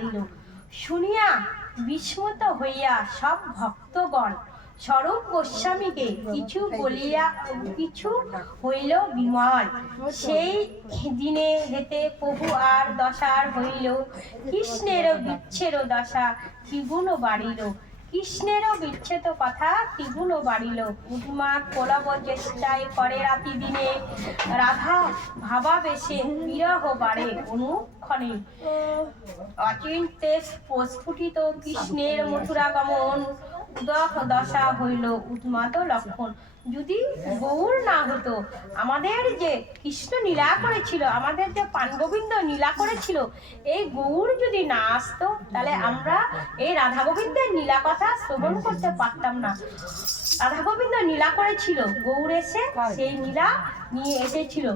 বাড়িল শুনিয়া বিস্মত হইয়া সব ভক্তগণ, স্বরূপ গোস্বামীকে কিছু বলিয়া কিছু হইল বিমল। সেই দিনে হেতে প্রভু আর দশার হইল। কৃষ্ণেরও বিচ্ছেরও দশা ত্রিগুণ বাড়িল। কৃষ্ণেরও বিচ্ছেদ কথা ত্রিগুণ বাড়িল। উন্মাদ কোলাব চেষ্টায় করে রাতি দিনে। রাধা ভাবাবেশে বিরহ বাড়ে অনুক্ষণে। অচিন্তে প্রস্ফুটিত কৃষ্ণের মথুরাগমন দশা হইল উন্মাদ লক্ষণ। যদি গৌর না হতো, আমাদের যে কৃষ্ণ নীলা করেছিল, আমাদের যে পানগোবিন্দ নীলা করেছিল, এই গৌর যদি না আসতো, তাহলে আমরা এই রাধা গোবিন্দের নীলা কথা শ্রবণ করতে পারতাম না। রাধা গোবিন্দ নীলা করেছিল গৌর এসে সেই নীলা নিয়ে এসেছিল।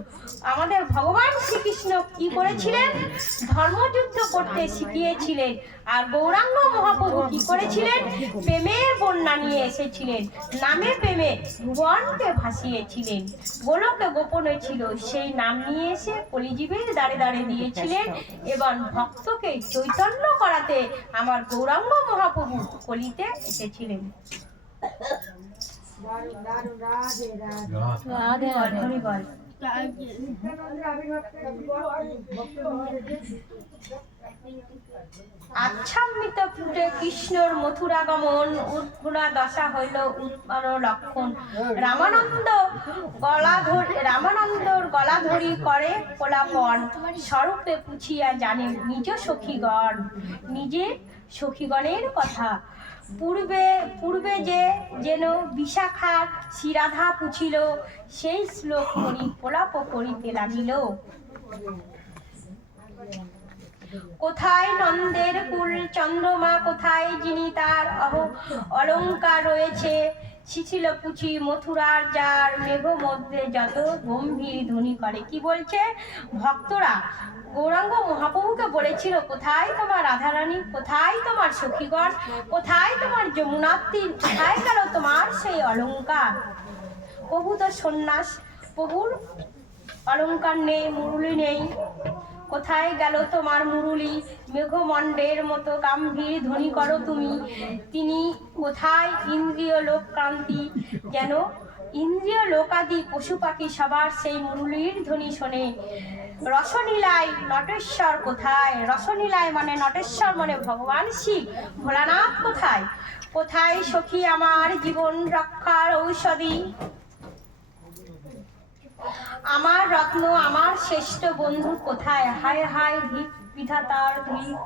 আমাদের ভগবান শ্রীকৃষ্ণ কি করেছিলেন? ধর্মযুদ্ধ করতে শিখিয়েছিলেন। আর গৌরাঙ্গ মহাপ্রভু কি করেছিলেন? প্রেমের বন্যা নিয়ে এসেছিলেন। নামে প্রেমে ভুবনকে ভাসিয়েছিলেন। গোলকে গোপনে ছিল। সেই নাম নিয়ে এসে কলিজীবের দাঁড়ে দাঁড়ে দিয়েছিলেন। এবং ভক্তকে চৈতন্য করাতে আমার গৌরাঙ্গ মহাপ্রভু কলিতে এসেছিলেন। ফুটে কৃষ্ণর মথুরাগমন দশা হইল লক্ষণ। রামানন্দ গলা রামানন্দর গলা ধরি করে কোলাপন। স্বরূপে পুছিয়া জানেন নিজ সখীগণ। নিজে সখীগণের কথা। পূর্বে পূর্বে যে, যেন বিশাখার শিরাধা পুছিল, সেই শ্লোক করি প্রলাপ করিতে লাগিল। কোথায় নন্দের কুল চন্দ্রমা, কোথায় যিনি তার অহ, অলঙ্কার রয়েছে শিছিল পুচি মথুরার যার মেঘ মধ্যে যত গম্ভীর ধ্বনি করে। কি বলছে? ভক্তরা, গৌরাঙ্গ মহাপ্রভুকে বলেছিল, কোথায় তোমার রাধারানী? কোথায় তোমার সখীগণ? কোথায় তোমার যমুনাত্রী? কোথায় গেল তোমার সেই অলঙ্কার? প্রভু তো সন্ন্যাস, প্রভুর অলঙ্কার নেই, মুরুলি নেই। কোথায় গেল তোমার মুরলি? মেঘমণ্ডের মতো গাম্ভীর ধ্বনি করো তুমি। তিনি কোথায়? ইন্দ্রিয় লোকক্রান্তি যেন ইন্দ্রিয় লোকাদি পশু পাখি সবার সেই মুরলির ধ্বনি শোনে। রসনীলায় নটেশ্বর কোথায়? রসনীলায় মানে নটেশ্বর মানে ভগবান শিব। ভোলানাথ কোথায়? কোথায় সখী আমার জীবন রক্ষার ঔষধি? আমার রত্ন, আমার শ্রেষ্ঠ বন্ধু কোথায়? হায় হায় হিপ বিধাতার ভিক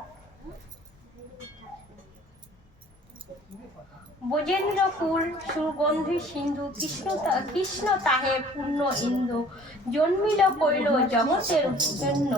বজেন্দ্র কুল সুগন্ধি সিন্ধু, কৃষ্ণ কৃষ্ণ তাহে পূর্ণ ইন্দু। জন্মিল কইল জগতের জন্য।